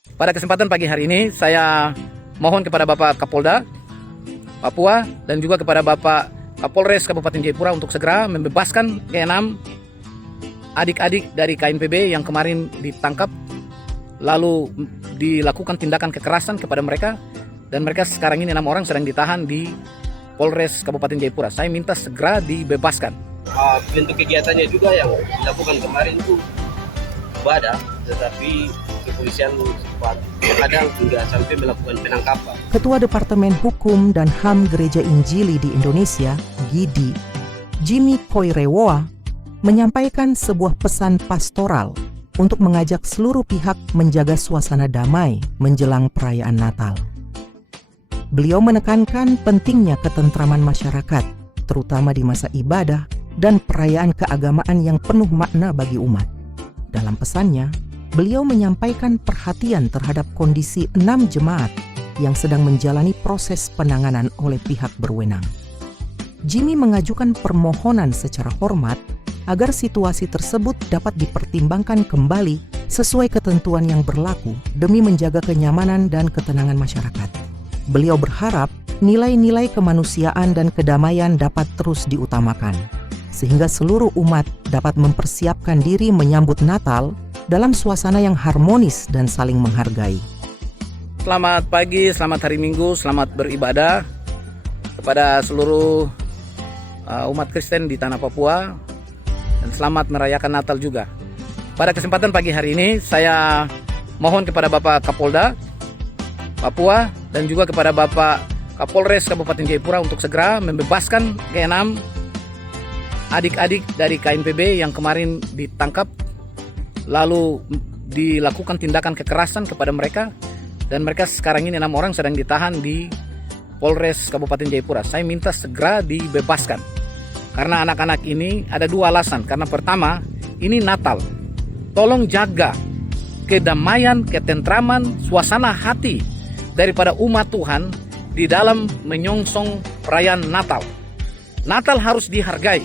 Pada kesempatan pagi hari ini, saya mohon kepada Bapak Kapolda Papua dan juga kepada Bapak Kapolres Kabupaten Jayapura untuk segera membebaskan ke-6 adik-adik dari KNPB yang kemarin ditangkap, lalu dilakukan tindakan kekerasan kepada mereka, dan mereka sekarang ini 6 orang sedang ditahan di Polres Kabupaten Jayapura. Saya minta segera dibebaskan. Bentuk kegiatannya juga yang dilakukan kemarin itu ibadah, tetapi kepolisian sempat kadang hingga sampai melakukan penangkapan. Ketua Departemen Hukum dan HAM Gereja Injili di Indonesia, GIDI, Jimmy Koirewoa, menyampaikan sebuah pesan pastoral untuk mengajak seluruh pihak menjaga suasana damai menjelang perayaan Natal. Beliau menekankan pentingnya ketentraman masyarakat, terutama di masa ibadah dan perayaan keagamaan yang penuh makna bagi umat. Dalam pesannya, beliau menyampaikan perhatian terhadap kondisi 6 jemaat yang sedang menjalani proses penanganan oleh pihak berwenang. Jimmy mengajukan permohonan secara hormat agar situasi tersebut dapat dipertimbangkan kembali sesuai ketentuan yang berlaku demi menjaga kenyamanan dan ketenangan masyarakat. Beliau berharap nilai-nilai kemanusiaan dan kedamaian dapat terus diutamakan, sehingga seluruh umat dapat mempersiapkan diri menyambut Natal dalam suasana yang harmonis dan saling menghargai. Selamat pagi, selamat hari Minggu, selamat beribadah kepada seluruh umat Kristen di tanah Papua, dan selamat merayakan Natal juga. Pada kesempatan pagi hari ini, saya mohon kepada Bapak Kapolda Papua dan juga kepada Bapak Kapolres Kabupaten Jayapura untuk segera membebaskan ke-6 adik-adik dari KNPB yang kemarin ditangkap, lalu dilakukan tindakan kekerasan kepada mereka, dan mereka sekarang ini 6 orang sedang ditahan di Polres Kabupaten Jayapura. Saya minta segera dibebaskan karena anak-anak ini ada 2 alasan. Karena pertama, ini Natal, tolong jaga kedamaian, ketentraman, suasana hati daripada umat Tuhan di dalam menyongsong perayaan Natal. Natal harus dihargai.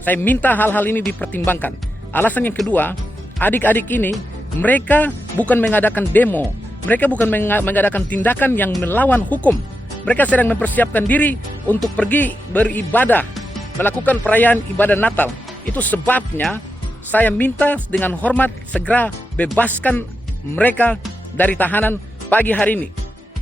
Saya minta hal-hal ini dipertimbangkan. Alasan yang kedua, adik-adik ini mereka bukan mengadakan demo, mereka bukan mengadakan tindakan yang melawan hukum. Mereka sedang mempersiapkan diri untuk pergi beribadah, melakukan perayaan ibadah Natal. Itu sebabnya saya minta dengan hormat segera bebaskan mereka dari tahanan pagi hari ini,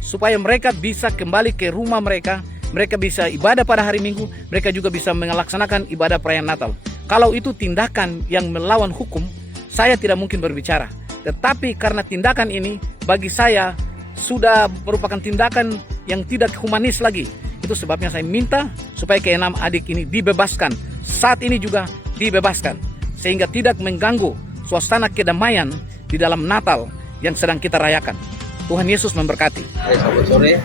supaya mereka bisa kembali ke rumah mereka. Mereka bisa ibadah pada hari Minggu, mereka juga bisa melaksanakan ibadah perayaan Natal. Kalau itu tindakan yang melawan hukum, saya tidak mungkin berbicara. Tetapi karena tindakan ini bagi saya sudah merupakan tindakan yang tidak humanis lagi. Itu sebabnya saya minta supaya ke-6 adik ini dibebaskan. Saat ini juga dibebaskan, sehingga tidak mengganggu suasana kedamaian di dalam Natal yang sedang kita rayakan. Tuhan Yesus memberkati. Selamat sore.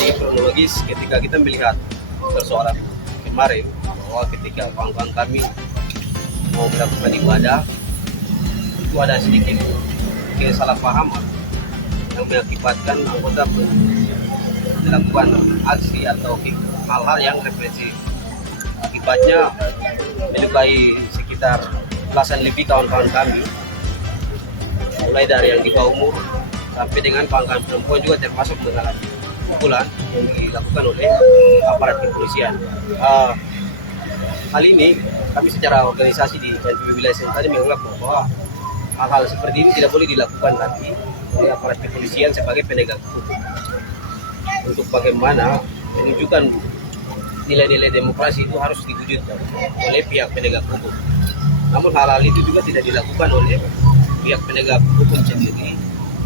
Ini kronologis ketika kita melihat persoalan kemarin, bahwa ketika kawan-kawan kami mau melakukan ibadah, itu ada sedikit kesalahpahaman yang mengakibatkan anggota melakukan aksi atau hal-hal yang represif. Akibatnya melukai sekitar belasan lebih kawan-kawan kami, mulai dari yang di bawah umur sampai dengan kawan-kawan perempuan juga termasuk mengalami pukulan yang dilakukan oleh aparat kepolisian. Hal ini kami secara organisasi di KNPB Wilayah Selatan menganggap bahwa hal-hal seperti ini tidak boleh dilakukan lagi oleh aparat kepolisian sebagai penegak hukum, untuk bagaimana menunjukkan nilai-nilai demokrasi itu harus diwujudkan oleh pihak penegak hukum. Namun hal-hal itu juga tidak dilakukan oleh pihak penegak hukum sendiri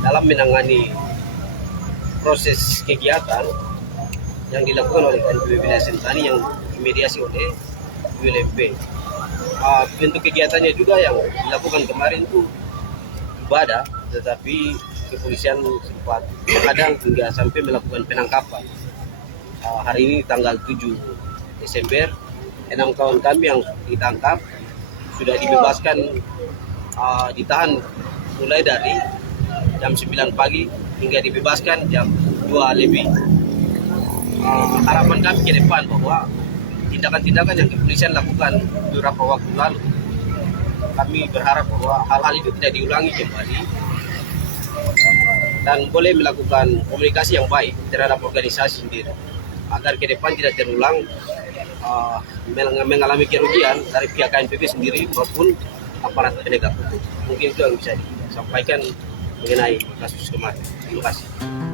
dalam menangani proses kegiatan yang dilakukan oleh KNPB Wilayah Selatan yang dimediasi oleh ULMP. Bentuk kegiatannya juga yang dilakukan kemarin itu ibadah, tetapi kepolisian sempat kadang hingga sampai melakukan penangkapan. Hari ini tanggal 7 Desember, 6 kawan kami yang ditangkap sudah dibebaskan, ditahan mulai dari jam 9 pagi hingga dibebaskan jam 2 lebih. Harapan kami ke depan bahwa tindakan-tindakan yang kepolisian lakukan beberapa waktu lalu kami berharap bahwa hal-hal itu tidak diulangi kembali dan boleh melakukan komunikasi yang baik terhadap organisasi sendiri agar ke depan tidak terulang mengalami kerugian dari pihak KNPB sendiri maupun aparat penegak hukum. Mungkin itu yang bisa disampaikan mengenai kasus kemarin. Terima kasih.